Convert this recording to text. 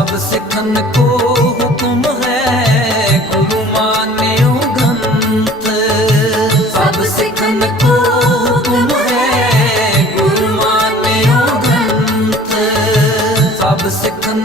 ਸਭ ਸਿਖਨ ਕੋ ਹੁਕਮ ਹੈ ਗੁਰੂ ਮਾਨਿਓ ਗੰਤ ਸਭ ਸਿਖਨ ਕੋ ਹੁਕਮ ਹੈ ਗੁਰੂ ਮਾਨਿਓ ਗੰਤ ਸਭ ਸਿਖਨ